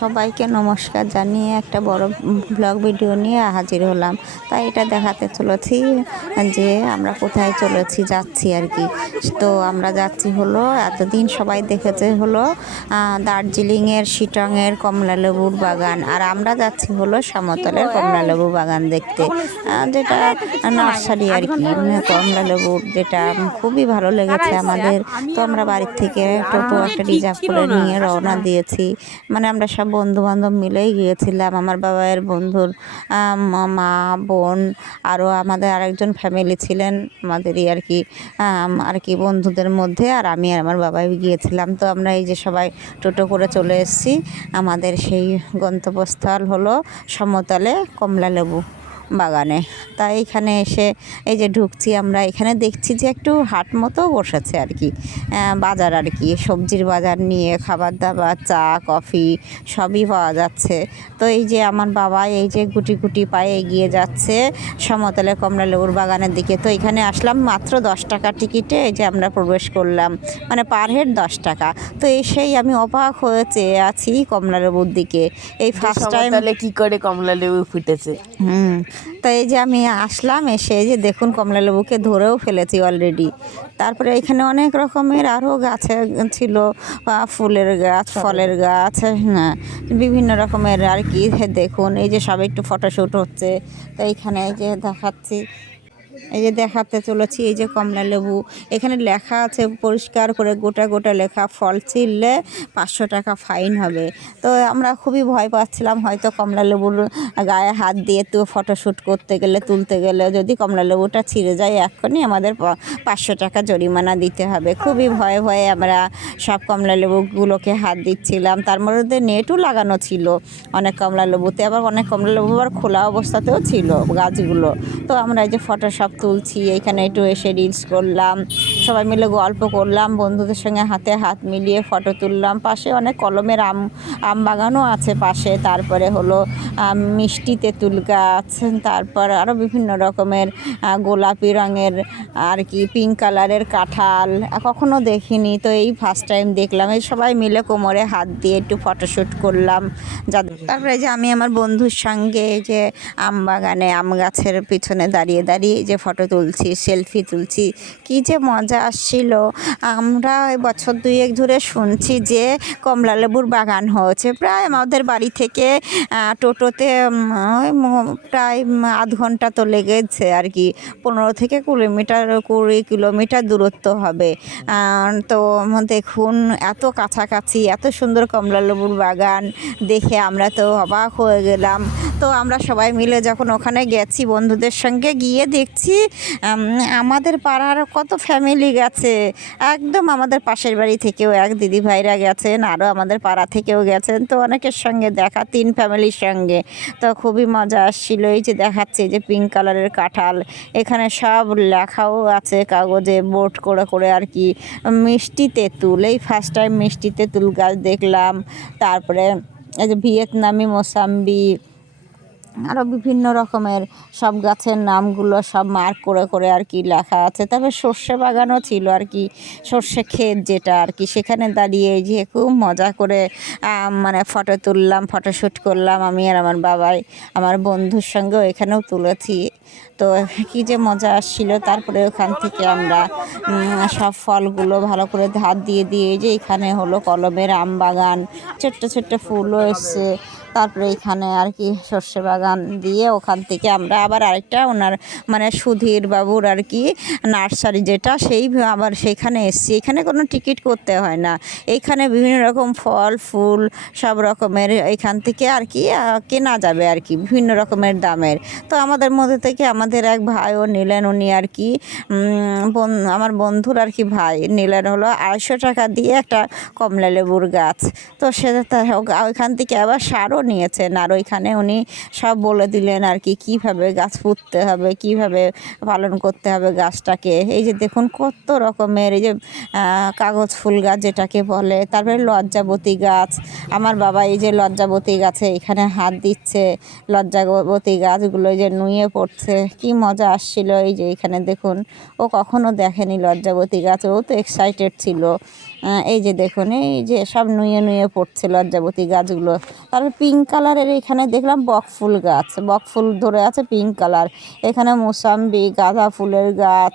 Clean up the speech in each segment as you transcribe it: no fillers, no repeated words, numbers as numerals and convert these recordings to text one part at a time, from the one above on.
সবাইকে নমস্কার জানিয়ে একটা বড় ব্লগ ভিডিও নিয়ে হাজির হলাম। তাই এটা দেখাতে চলেছি যে আমরা কোথায় যাচ্ছি আর কি। তো আমরা যাচ্ছি হলো, এতদিন সবাই দেখেছে হলো দার্জিলিংয়ের শিটংয়ের কমলালেবুর বাগান, আর আমরা যাচ্ছি হলো সমতলের কমলালেবু বাগান দেখতে, যেটা নার্সারি আর কি, কমলালেবুর, যেটা খুবই ভালো লেগেছে আমাদের। তো আমরা বাড়ির থেকে টোটো একটা রিজার্ভ করে নিয়ে রওনা দিয়েছি। মানে আমরা সব বন্ধু বান্ধব মিলেই গিয়েছিলাম, আমার বাবার বন্ধুর মা, বোন, আরও আমাদের আরেকজন ফ্যামিলি ছিলেন আমাদেরই আর কি বন্ধুদের মধ্যে, আর আমি আর আমার বাবাই গিয়েছিলাম। তো আমরা এই যে সবাই টোটো করে চলে এসেছি আমাদের সেই গন্তব্যস্থল হলো সমতলে কমলালেবু বাগানে। তাই এখানে এসে এই যে ঢুকছি আমরা, এখানে দেখছি যে একটু হাট মতো বসেছে আর কি, বাজার আর কি, সবজির বাজার নিয়ে খাবার দাবার, চা, কফি সবই পাওয়া যাচ্ছে। তো এই যে আমার বাবা এই যে গুটি গুটি পায়ে এগিয়ে যাচ্ছে সমতলে কমলালেবুর বাগানের দিকে। তো এখানে আসলাম মাত্র 10 টাকা টিকিটে, এই যে আমরা প্রবেশ করলাম, মানে পার হেড 10 টাকা। তো এসেই আমি অবাক হয়ে চেয়ে আছি কমলালেবুর দিকে। এই ফার্স্ট টাইম কি করে কমলালেবু ফুটেছে। তো এই যে আমি আসলাম, এসে এই যে দেখুন কমলালেবুকে ধরেও ফেলেছি অলরেডি। তারপরে এখানে অনেক রকমের আরও গাছ ছিল, ফুলের গাছ, ফলের গাছ, হ্যাঁ, বিভিন্ন রকমের আর কি। দেখুন এই যে সব একটু ফটোশ্যুট হচ্ছে। তো এইখানে এই যে দেখাচ্ছি, এই যে দেখাতে চলেছি এই যে কমলালেবু, এখানে লেখা আছে পরিষ্কার করে গোটা গোটা লেখা, ফল ছিঁড়লে 500 টাকা ফাইন হবে। তো আমরা খুবই ভয় পাচ্ছিলাম, হয়তো কমলালেবুর গায়ে হাত দিয়ে তো ফটোশ্যুট করতে গেলে, তুলতে গেলে যদি কমলালেবুটা ছিঁড়ে যায় এক্ষুনি আমাদের 500 টাকা জরিমানা দিতে হবে। খুবই ভয়ে ভয়ে আমরা সব কমলালেবুগুলোকে হাত দিচ্ছিলাম। তার মধ্যে নেটও লাগানো ছিল অনেক কমলালেবুতে, আবার অনেক কমলালেবু আবার খোলা অবস্থাতেও ছিল গাছগুলো। তো আমরা এই যে ফটো সব তুলছি, এইখানে একটু এসে রিলস করলাম, সবাই মিলে গল্প করলাম, বন্ধুদের সঙ্গে হাতে হাত মিলিয়ে ফটো তুললাম। পাশে অনেক কলমের আম বাগানও আছে পাশে। তারপরে হলো মিষ্টি তেঁতুল গাছ, তারপর আরও বিভিন্ন রকমের গোলাপি রঙের আর কি, পিঙ্ক কালারের কাঁঠাল কখনো দেখিনি। তো এই ফার্স্ট টাইম দেখলাম। এই সবাই মিলে কোমরে হাত দিয়ে একটু ফটোশ্যুট করলাম। তারপরে যে আমি আমার বন্ধুর সঙ্গে এই যে আম বাগানে আম গাছের পিছনে দাঁড়িয়ে দাঁড়িয়ে যে ফটো তুলছি, সেলফি তুলছি, কি যে মজা আসছিল। আমরা বছর 2-1 ধরে শুনছি যে কমলালেবুর বাগান হয়েছে, প্রায় আমাদের বাড়ি থেকে টোটোতে প্রায় আধ ঘন্টা তো লেগেছে আর কি, 15 থেকে 20 কিলোমিটার দূরত্ব হবে। তো দেখুন এত কাছাকাছি এত সুন্দর কমলালেবুর বাগান দেখে আমরা তো অবাক হয়ে গেলাম। তো আমরা সবাই মিলে যখন ওখানে গেছি বন্ধুদের সঙ্গে, গিয়ে দেখছি আমাদের পাড়ার কত ফ্যামিলি গেছে, একদম আমাদের পাশের বাড়ি থেকেও এক দিদি ভাইরা গেছেন, আরও আমাদের পাড়া থেকেও গেছেন। তো অনেকের সঙ্গে দেখা, 3 ফ্যামিলির সঙ্গে। তো খুবই মজা আসছিল। এই যে দেখাচ্ছে যে পিঙ্ক কালারের কাঁঠাল, এখানে সব লেখাও আছে কাগজে বোর্ড করে করে আর কি, মিষ্টি তেঁতুল। এই ফার্স্ট টাইম মিষ্টি তেঁতুল গাছ দেখলাম। তারপরে এই যে ভিয়েতনামি মোসাম্বি, আরও বিভিন্ন রকমের সব গাছের নামগুলো সব মার্ক করে করে আর কি লেখা আছে। তবে সর্ষে বাগানও ছিল আর কি, সর্ষে ক্ষেত যেটা আর কি, সেখানে দাঁড়িয়ে যে খুব মজা করে মানে ফটো তুললাম, ফটোশ্যুট করলাম আমি আর আমার বাবাই। আমার বন্ধুর সঙ্গেও এখানেও তুলেছি। তো কী যে মজা আসছিল। তারপরে ওখান থেকে আমরা সব ফলগুলো ভালো করে হাত দিয়ে দিয়ে যে এখানে হলো কলমের আম বাগান, ছোট্ট ছোট্ট ফুলও এসছে। তারপরে এখানে আর কি সর্ষে বাগান দিয়ে ওখান থেকে আমরা আবার আরেকটা ওনার মানে সুধীর বাবুর আর কি নার্সারি যেটা, সেই আবার সেখানে এসছি। এখানে কোনো টিকিট করতে হয় না, এইখানে বিভিন্ন রকম ফল ফুল সব রকমের এখান থেকে আর কি কেনা যাবে আর কি, বিভিন্ন রকমের দামের। তো আমাদের মধ্যে থেকে আমাদের এক ভাইও নিলেন, উনি আর কি আমার বন্ধুর আর কি ভাই নিলেন হলো 250 টাকা দিয়ে একটা কমলালেবুর গাছ। তো সেটা ওইখান থেকে আবার সারও নিয়েছেন, আর ওইখানে উনি সব বলে দিলেন আর কি কীভাবে গাছ পুঁততে হবে, কীভাবে পালন করতে হবে গাছটাকে। এই যে দেখুন কত রকমের, এই যে কাগজ ফুল গাছ যেটাকে বলে, তারপরে লজ্জাবতী গাছ। আমার বাবা এই যে লজ্জাবতী গাছে এখানে হাত দিচ্ছে, লজ্জাবতী গাছগুলো যে নুয়ে পড়ছে, কি মজা আসছিল। এই যে এখানে দেখুন, ও কখনো দেখেনি লজ্জাবতী গাছ, ও তো এক্সাইটেড ছিল। এই যে দেখুন, এই যে সব নুয়ে নুয়ে পড়ছে লজ্জাবতী গাছগুলো। তারপর পিঙ্ক কালারের এখানে দেখলাম বকফুল গাছ, বকফুল ধরে আছে পিঙ্ক কালার। এখানে মোসাম্বি, গাঁদা ফুলের গাছ,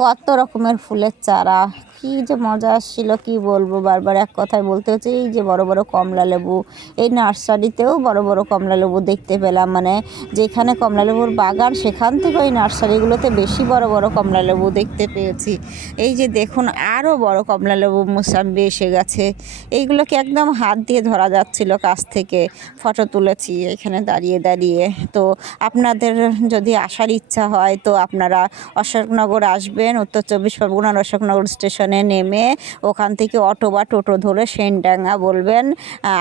কত রকমের ফুলের চারা। কী যে মজা আসছিল কি বলবো, বারবার এক কথায় বলতে হচ্ছে। এই যে বড় বড় কমলা লেবু, এই নার্সারিতেও বড় বড় কমলা লেবু দেখতে পেলাম, মানে যেখানে কমলা লেবুর বাগান সেখান থেকে ওই নার্সারিগুলোতে বেশি বড় বড় কমলা লেবু দেখতে পেয়েছি। এই যে দেখুন আরও বড় কমলা লেবু মোসাম্বি এসে গেছে। এইগুলোকে একদম হাত দিয়ে ধরা যাচ্ছিল কাছ থেকে। ফটো তুলেছি এখানে দাঁড়িয়ে দাঁড়িয়ে। তো আপনাদের যদি আসার ইচ্ছা হয় তো আপনারা অশোকনগর আসবেন, উত্তর চব্বিশ পরগনার অশোকনগর স্টেশনে নেমে ওখান থেকে অটো বা টোটো ধরে সেনডাঙ্গা বলবেন,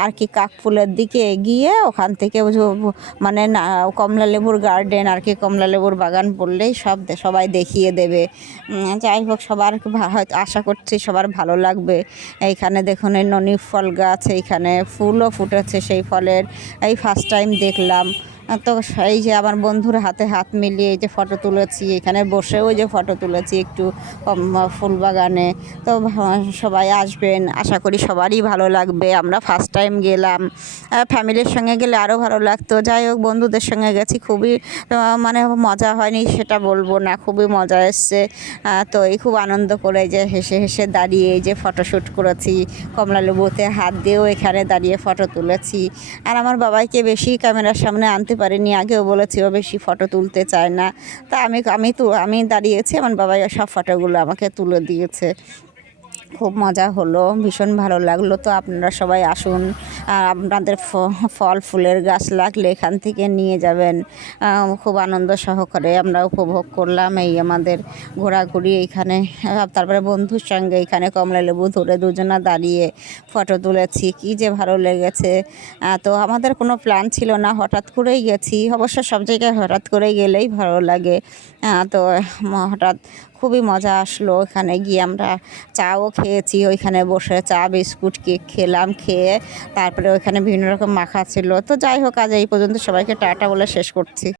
আর কি কাকফুলের দিকে এগিয়ে ওখান থেকে মানে কমলা লেবুর গার্ডেন আর কি কমলা লেবুর বাগান বললেই সবাই দেখিয়ে দেবে। যাই হোক, সবার হয়তো আশা করছি সবার ভালো লাগবে। এইখানে দেখুন এই ননি ফল গাছ, এইখানে ফুলও ফুটেছে সেই ফলের, এই ফার্স্ট টাইম দেখলাম। তো এই যে আমার বন্ধুর হাতে হাত মিলিয়ে এই যে ফটো তুলেছি, এখানে বসেও যে ফটো তুলেছি একটু ফুল বাগানে। তো সবাই আসবেন, আশা করি সবারই ভালো লাগবে। আমরা ফার্স্ট টাইম গেলাম, ফ্যামিলির সঙ্গে গেলে আরও ভালো লাগতো। যাই হোক, বন্ধুদের সঙ্গে গেছি, খুবই মানে মজা হয়নি সেটা বলবো না, খুবই মজা এসছে। তো এই খুব আনন্দ করে যে হেসে হেসে দাঁড়িয়ে এই যে ফটোশ্যুট করেছি, কমলা লেবুতে হাত দিয়েও এখানে দাঁড়িয়ে ফটো তুলেছি। আর আমার বাবাইকে বেশি ক্যামেরার সামনে আনতে পারিনি, আগেও বলেছি ও বেশি ফটো তুলতে চায় না। তা আমি দাঁড়িয়েছি, আমার বাবাই সব ফটোগুলো আমাকে তুলে দিয়েছে। খুব মজা হলো, ভীষণ ভালো লাগলো। তো আপনারা সবাই আসুন, আর আপনাদের ফল ফুলের গাছ লাগলে এখান থেকে নিয়ে যাবেন। খুব আনন্দ সহকারে আমরা উপভোগ করলাম এই আমাদের ঘোরাঘুরি এইখানে। তারপরে বন্ধুর সঙ্গে এখানে কমলা লেবু ধরে দুজনা দাঁড়িয়ে ফটো তুলেছি, কী যে ভালো লেগেছে। তো আমাদের কোনো প্ল্যান ছিল না, হঠাৎ করেই গেছি। অবশ্য সব জায়গায় হঠাৎ করেই গেলেই ভালো লাগে। তো হঠাৎ খুবই মজা আসলো। এখানে গিয়ে আমরা চাও খেয়েছি, ওইখানে বসে চা বিস্কুট কেক খেলাম, খেয়ে তারপরে ওইখানে বিভিন্ন রকম মাখা ছিল। তো যাই হোক, আজ এই পর্যন্ত, সবাইকে টাটা বলে শেষ করছি।